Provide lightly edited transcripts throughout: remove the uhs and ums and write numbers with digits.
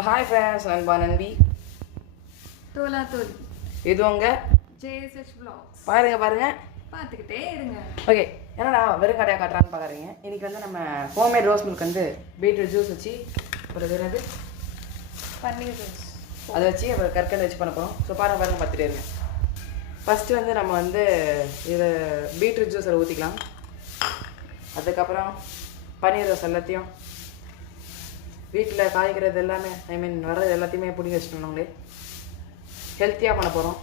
Hi friends, நண்பா நண்பி தோலா தோல் இது உங்கள் ஜேஎஸ்ஹெச் vlogs பாருங்க பார்த்துக்கிட்டே இருங்க. ஓகே. ஏன்னா நான் வெறும் கடையாக காட்டுறான்னு பார்க்குறீங்க. இன்றைக்கி வந்து நம்ம ஹோம்மேட் ரோஸ் மில்க் வந்து பீட்ரூட் ஜூஸ் வச்சு ஒரு என்னது பன்னீர் ரோஸ் அதை வச்சு அப்புறம் கற்கண்டு வச்சு பண்ண போகிறோம். ஸோ பாருங்க பார்த்துட்டே இருங்க. ஃபஸ்ட்டு வந்து நம்ம வந்து இது பீட்ரூட் ஜூஸில் ஊற்றிக்கலாம். அதுக்கப்புறம் பன்னீர் ரோஸ் எல்லாத்தையும் வீட்டில் காய்க்கிறது எல்லாமே வர்றது எல்லாத்தையுமே பிடிங்கி வச்சுட்டோம். நாங்களே ஹெல்த்தியாக பண்ண போகிறோம்.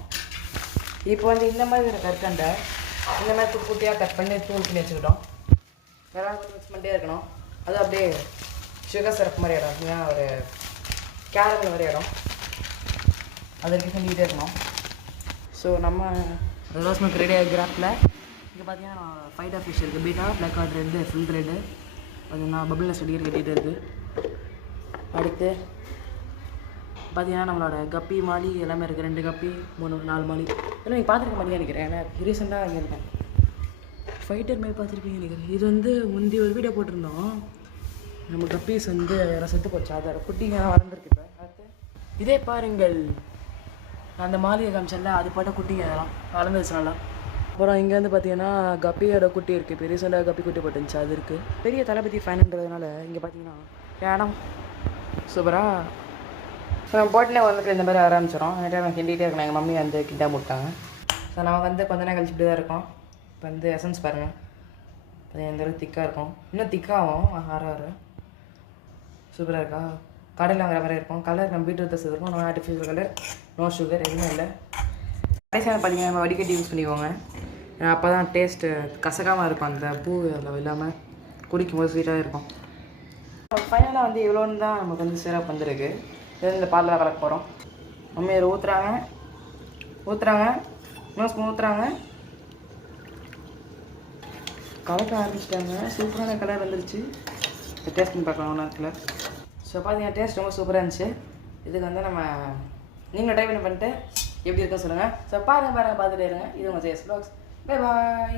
இப்போ வந்து இந்த மாதிரி ஒரு கற்கண்டை இந்த மாதிரி குட்டி குட்டியாக கட் பண்ணி தூள் பண்ணி வச்சுக்கிட்டோம். வேறு மிக்ஸ் பண்ணிட்டே இருக்கணும். அது அப்படியே சுகர் சிரப் மாதிரி இடம், ஒரு கேரமல் மாதிரி இடம், அதை வரைக்கும் செஞ்சுக்கிட்டே இருக்கணும். ஸோ நம்ம ரோஸ் மில்க் ரெடி ஆகிக்கிறாப்பில் இங்கே பார்த்தீங்கன்னா 5 டாப் ஃபிஷ் இருக்குது. பீட்டா, பிளாக் கார்ட், ரெட்டு, ஃபுல் ரெட்டு, பார்த்தீங்கன்னா பபிள்னஸ் ஸ்டிக்கர் கட்டிகிட்டு இருக்குது. அடுத்து பார்த்தீங்கன்னா நம்மளோட கப்பி மாலி எல்லாமே இருக்குது. 2 கப்பி 4 மாலி இதெல்லாம் நீங்கள் பார்த்துருக்க மாதிரி நினைக்கிறேன். ஏன்னா ரீசெண்டாக இங்கே இருக்கேன். ஃபைட்டர் மாதிரி பார்த்துருப்பீங்க நினைக்கிறேன். இது வந்து முந்தி ஒரு வீடியோ போட்டிருந்தோம். நம்ம கப்பீஸ் வந்து யாரும் செத்து போச்சு. அதை குட்டிங்கெல்லாம் வளர்ந்துருக்கு. இப்போ அடுத்து இதே பாருங்கள், அந்த மாலியை காமிச்சேன்ல, அது பாட்ட குட்டிங்க அதெல்லாம் வளர்ந்துருச்சு நல்லா. அப்புறம் இங்கே வந்து பார்த்தீங்கன்னா கப்பியோட குட்டி இருக்குது. இப்போ ரீசெண்டாக கப்பி குட்டி போட்டுருந்துச்சு, அது இருக்குது. பெரிய தளபதி ஃபேனுன்றதுனால இங்கே பார்த்தீங்கன்னா இடம் சூப்பராக நம்ம போட்டினே வந்துட்டு இந்த மாதிரி ஆரம்பிச்சிடும். அந்த டைம் கிண்டிகிட்டே இருக்கணும். எங்கள் மம்மி வந்து கிண்டா போட்டாங்க. ஸோ நம்ம வந்து கொஞ்ச நேரம் கழிச்சு இப்படி தான் இருக்கோம். இப்போ வந்து எசன்ஸ் பாருங்கள், அது எந்த அளவுக்கு திக்காக இருக்கும். இன்னும் திக்காகும் ஆறு சூப்பராக இருக்கா. கடையில் வாங்குற மாதிரி இருக்கும். கலர் நம்ம பீட்ரூட் தான் இருக்கும். No artificial colour, no sugar, எதுவுமே இல்லை. கடைசியாக பார்த்தீங்கன்னா நம்ம வடிகட்டி யூஸ் பண்ணிக்கோங்க. ஏன்னா அப்போ தான் டேஸ்ட்டு கசக்காமல் இருக்கும். அந்த பூ அதில் இல்லாமல் குடிக்கும்போது ஸ்வீட்டாக இருக்கும். ஃபைனலாக வந்து இவ்வளோன்னு தான் நமக்கு வந்து சிரப் வந்துருக்கு. இது இந்த பாலில் கலக்க போகிறோம். மம்மி இதில் ஊற்றுறாங்க, இன்னும் ஸ்பூன் ஊற்றுறாங்க, கலக்க ஆரம்பிச்சிட்டாங்க. சூப்பரான கலர் வந்துருச்சு. இது டேஸ்ட் பண்ணி பார்க்கலாம் ஒன்றா கலர். ஸோ பார்த்தீங்கன்னா டேஸ்ட் ரொம்ப சூப்பராக இருந்துச்சு. இதுக்கு வந்து நம்ம நீங்களும் ட்ரை பண்ணிட்டு எப்படி இருக்குன்னு சொல்லுங்கள். ஸோ பாருங்கள் பார்த்துட்டே இருங்க. இது உங்கள் ஜேஎஸ் vlogs. Bye bye.